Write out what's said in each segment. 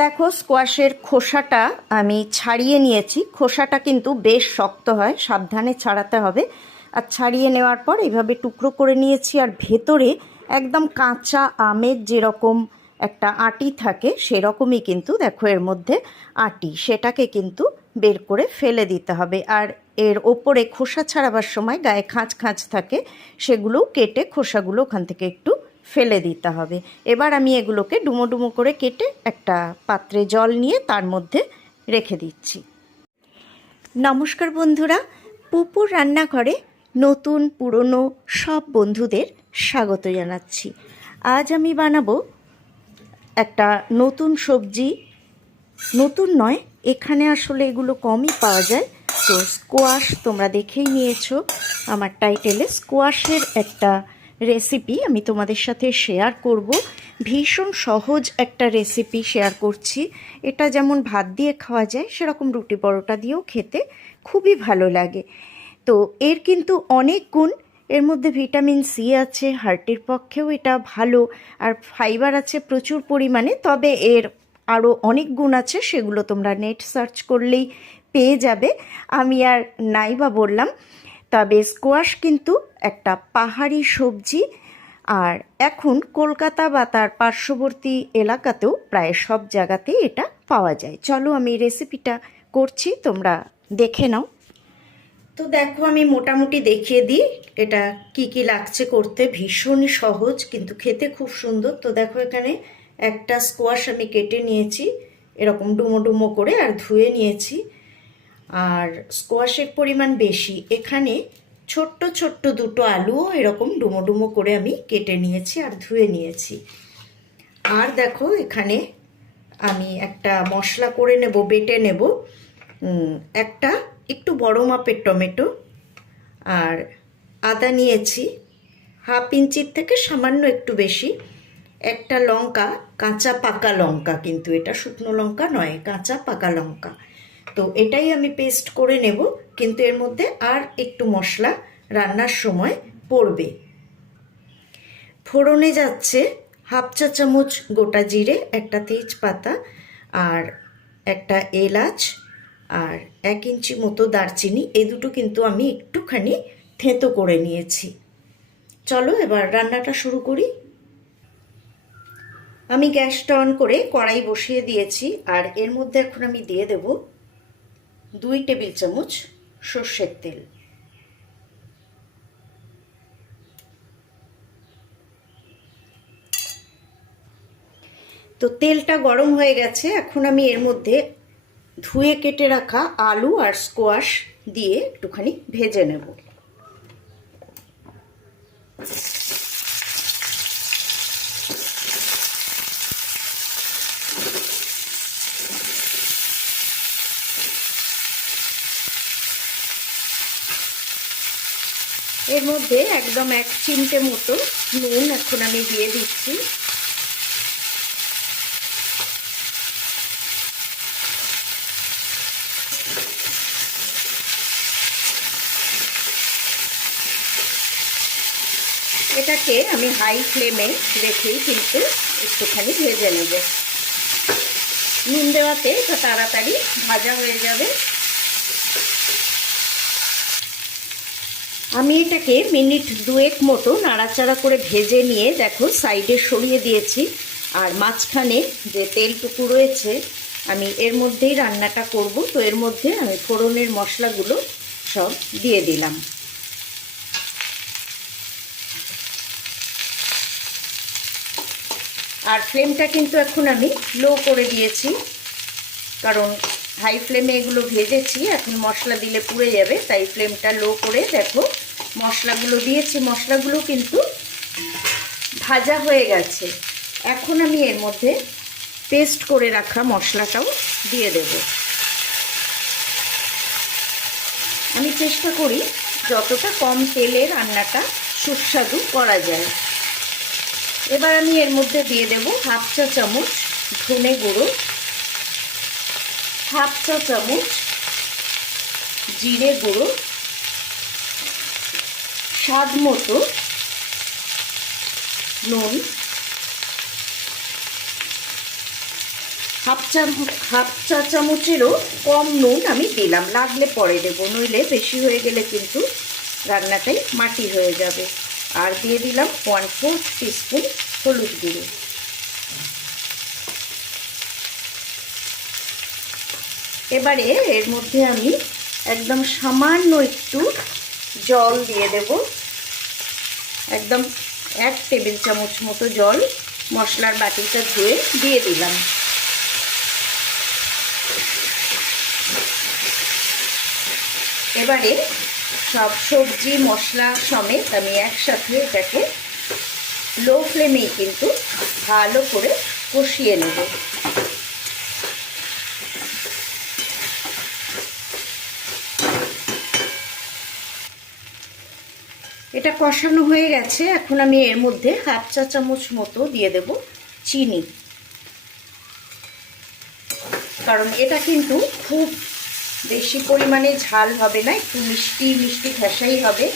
দেখো স্কোয়াশের খোসাটা আমি ছাড়িয়ে নিয়েছি। খোসাটা কিন্তু বেশ শক্ত হয়, সাবধানে ছাড়াতে হবে। আর ছাড়িয়ে নেওয়ার পর এভাবে টুকরো করে নিয়েছি আর ভেতরে একদম কাঁচা আমের যেরকম একটা আটি থাকে, সেরকমই কিন্তু দেখো এর মধ্যে আটি। সেটাকে কিন্তু বের করে ফেলে দিতে হবে। আর এর ওপরে খোসা ছাড়াবার সময় গায়ে খাঁচ খাঁচ থাকে, সেগুলো কেটে খোসাগুলো ওখান থেকে একটু ফেলে দিতে হবে। এবার আমি এগুলোকে ডুমো ডুমো করে কেটে একটা পাত্রে জল নিয়ে তার মধ্যে রেখে দিচ্ছি। নমস্কার বন্ধুরা, পুপুর রান্নাঘরে নতুন, পুরনো সব বন্ধুদের স্বাগত জানাচ্ছি। আজ আমি বানাবো একটা নতুন সবজি। নতুন নয়, এখানে আসলে এগুলো কমই পাওয়া যায়। তো স্কোয়াশ তোমরা দেখেই নিয়েছো। আমার টাইটেলে স্কোয়াশের একটা রেসিপি আমি তোমাদের সাথে শেয়ার করব। ভীষণ সহজ একটা রেসিপি শেয়ার করছি। এটা যেমন ভাত দিয়ে খাওয়া যায়, সেরকম রুটি পরোটা দিয়েও খেতে খুবই ভালো লাগে। তো এর কিন্তু অনেক গুণ। এর মধ্যে ভিটামিন সি আছে হার্টের পক্ষেও এটা ভালো, আর ফাইবার আছে প্রচুর পরিমাণে। তবে এর আরও অনেক গুণ আছে, সেগুলো তোমরা নেট সার্চ করলেই পেয়ে যাবে। আমি আর নাই বা বললাম তবে স্কোয়াশ কিন্তু একটা পাহাড়ি সবজি। আর এখন কলকাতা বা তার পার্শ্ববর্তী এলাকাতেও প্রায় সব জায়গাতেই এটা পাওয়া যায়। চলো আমি রেসিপিটা করছি, তোমরা দেখে নাও। তো দেখো, আমি মোটামুটি দেখিয়ে দিই, এটা কি কি লাগছে করতে। ভীষণই সহজ, কিন্তু খেতে খুব সুন্দর। তো দেখো এখানে একটা স্কোয়াশ আমি কেটে নিয়েছি, এরকম ডুমো ডুমো করে, আর ধুয়ে নিয়েছি। আর স্কোয়াশের পরিমাণ বেশি। এখানে ছোট্ট ছোট্ট দুটো আলুও এরকম ডুমো ডুমো করে আমি কেটে নিয়েছি আর ধুয়ে নিয়েছি। আর দেখো, এখানে আমি একটা মশলা করে নেব, বেটে নেব। একটা একটু বড় মাপের টমেটো আর আদা নিয়েছি। হাফ ইঞ্চির থেকে সামান্য একটু বেশি। একটা লঙ্কা, কাঁচা পাকা লঙ্কা কিন্তু এটা শুকনো লঙ্কা নয়, কাঁচা পাকা লঙ্কা। তো এটাই আমি পেস্ট করে নেব, কিন্তু এর মধ্যে আর একটু মশলা রান্নার সময় পড়বে। ফোড়নে যাচ্ছে হাফ চা চামচ গোটা জিরে, একটা তেজপাতা আর একটা এলাচ আর এক ইঞ্চি মতো দারচিনি এই দুটো কিন্তু আমি একটুখানি থেঁতো করে নিয়েছি। চলো এবার রান্নাটা শুরু করি। আমি গ্যাসটা অন করে কড়াই বসিয়ে দিয়েছি, আর এর মধ্যে এখন আমি দিয়ে দেব দুই টেবিল চামচ সর্ষের তেল। তো তেলটা গরম হয়ে গেছে, এখন আমি এর মধ্যে ধুয়ে কেটে রাখা আলু আর স্কোয়াশ দিয়ে একটুখানি ভেজে নেব। এর মধ্যে একদম এক চিমটে মতো নুন এখন আমি দিয়ে দিচ্ছি। এটাকে আমি হাই ফ্লেমে রেখেই কিন্তু একটুখানি ভেজে নেব। নুন দেওয়াতে এটা তাড়াতাড়ি ভাজা হয়ে যাবে। আমি এটাকে মিনিট দুয়েক মতো নাড়াচাড়া করে ভেজে নিয়ে দেখো সাইডে সরিয়ে দিয়েছি। আর মাঝখানে যে তেলটুকু রয়েছে, আমি এর মধ্যেই রান্নাটা করব। তো এর মধ্যে আমি ফোড়নের মশলাগুলো সব দিয়ে দিলাম। আর ফ্লেমটা কিন্তু এখন আমি লো করে দিয়েছি। কারণ হাই ফ্লেমে এগুলো ভেজেছি, এখন মশলা দিলে পুড়ে যাবে, তাই ফ্লেমটা লো করে দেখো মশলাগুলো দিয়েছি, মশলাগুলো কিন্তু ভাজা হয়ে গেছে। এখন আমি এর মধ্যে পেস্ট করে রাখা মশলাটাও দিয়ে দেব। আমি চেষ্টা করি যতটা কম তেলে রান্নাটা সুস্বাদু করা যায়। এবার আমি এর মধ্যে দিয়ে দেব হাফ চা চামচ ধনে গুঁড়ো, হাফ চা চামচ জিরে গুঁড়ো স্বাদ মতো নুন, হাফ চা হাফ চা চামচেরও কম নুন আমি দিলাম। লাগলে পরে দেবো, নইলে বেশি হয়ে গেলে কিন্তু রান্নাটাই মাটি হয়ে যাবে। আর দিয়ে দিলাম ওয়ান ফোর টিস্পুন হলুদ গুঁড়ো। এবারে এর মধ্যে আমি একদম সামান্য একটু জল দিয়ে দেব। একদম এক টেবিল চামচ মতো জল মশলার বাটিটা ধুয়ে দিয়ে দিলাম। এবারে সব সবজি, মশলা সমেত আমি একসাথে এটাকে লো ফ্লেমেই কিন্তু ভালো করে কষিয়ে নেব। এটা কষানো হয়ে গেছে। এখন আমি এর মধ্যে হাফ চা চামচ মতো দিয়ে দেব চিনি। কারণ এটা কিন্তু খুব বেশি পরিমাণে ঝাল হবে না, একটু মিষ্টি মিষ্টি ঘেঁষাই হবে।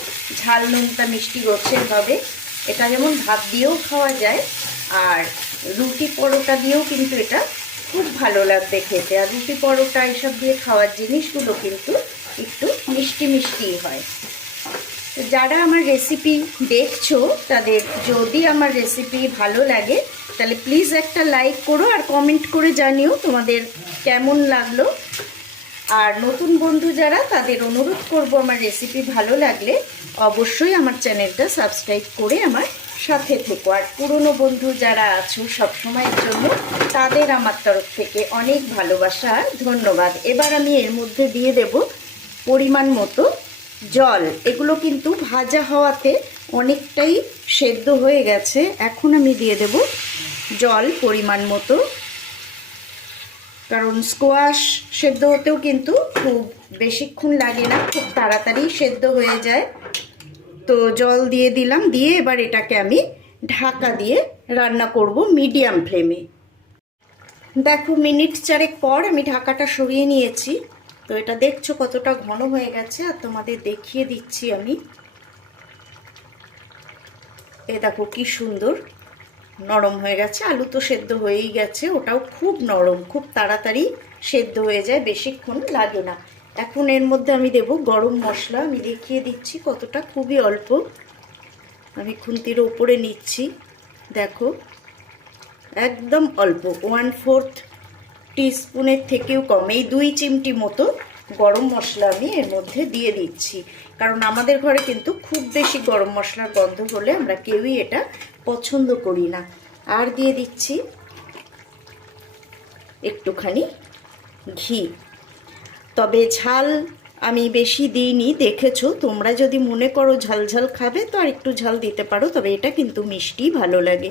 ঝাল নুনটা মিষ্টি গোছের হবে। এটা যেমন ভাত দিয়েও খাওয়া যায়, আর রুটি পরোটা দিয়েও কিন্তু এটা খুব ভালো লাগবে খেতে। আর রুটি পরোটা এসব দিয়ে খাওয়ার জিনিসগুলো কিন্তু একটু মিষ্টি মিষ্টিই হয়। যারা আমার রেসিপি দেখছ, তাদের যদি আমার রেসিপি ভালো লাগে, তাহলে প্লিজ একটা লাইক করো আর কমেন্ট করে জানিও তোমাদের কেমন লাগল। আর নতুন বন্ধু যারা, তাদের অনুরোধ করব আমার রেসিপি ভালো লাগলে অবশ্যই আমার চ্যানেলটা সাবস্ক্রাইব করে আমার সাথে থেকো। আর পুরনো বন্ধু যারা আছো সবসময়ের জন্য, তাদের আমার তরফ থেকে অনেক ভালোবাসা আর ধন্যবাদ। এবার আমি এর মধ্যে দিয়ে দেব পরিমাণ মতো জল। এগুলো কিন্তু ভাজা হওয়াতে অনেকটাই সেদ্ধ হয়ে গেছে। এখন আমি দিয়ে দেব জল পরিমাণ মতো। কারণ স্কোয়াশ সেদ্ধ হতেও কিন্তু খুব বেশিক্ষণ লাগে না, খুব তাড়াতাড়ি সেদ্ধ হয়ে যায়। তো জল দিয়ে দিলাম, দিয়ে এবার এটাকে আমি ঢাকা দিয়ে রান্না করব মিডিয়াম ফ্লেমে। দেখো, মিনিট চারেক পর আমি ঢাকাটা সরিয়ে নিয়েছি। তো এটা দেখছ কতটা ঘন হয়ে গেছে, আর তোমাদের দেখিয়ে দিচ্ছি আমি। এ দেখো কি সুন্দর, নরম হয়ে গেছে। আলু তো সেদ্ধ হয়েই গেছে, ওটাও খুব নরম, খুব তাড়াতাড়ি সেদ্ধ হয়ে যায়, বেশিক্ষণ লাগে না। এখন এর মধ্যে আমি দেব গরম মশলা, আমি দেখিয়ে দিচ্ছি কতটা, খুবই অল্প। আমি খুন্তির ওপরে নিচ্ছি, দেখো, একদম অল্প ওয়ান ফোর্থ টিস্পুনের থেকেও কম। এই দুই চিমটি মতো গরম মশলা আমি এর মধ্যে দিয়ে দিচ্ছি। কারণ আমাদের ঘরে কিন্তু খুব বেশি গরম মশলার গন্ধ হলে আমরা কেউই এটা পছন্দ করি না। আর দিয়ে দিচ্ছি একটুখানি ঘি। তবে ঝাল আমি বেশি দিইনি, দেখেছ? তোমরা যদি মনে করো ঝাল ঝাল খাবে তো আর একটু ঝাল দিতে পারো, তবে এটা কিন্তু মিষ্টি ভালো লাগে।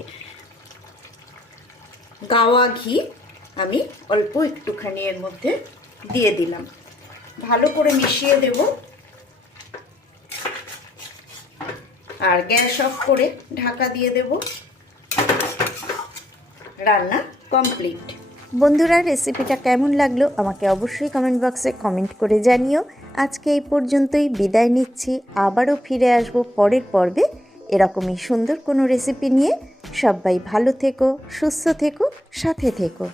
গাওয়া ঘি। আমি অল্প একটুখানি এর মধ্যে দিয়ে দিলাম। ভালো করে মিশিয়ে দেব। আর গ্যাস অফ করে ঢাকা দিয়ে দেব। রান্না কমপ্লিট। বন্ধুরা, রেসিপিটা কেমন লাগল আমাকে অবশ্যই কমেন্ট বক্সে কমেন্ট করে জানিও। আজকে এই পর্যন্তই বিদায় নিচ্ছি। আবারও ফিরে আসব পরের পর্বে এরকমই সুন্দর কোনো রেসিপি নিয়ে। সবাই ভালো থেকো, সুস্থ থেকো, সাথে থেকো।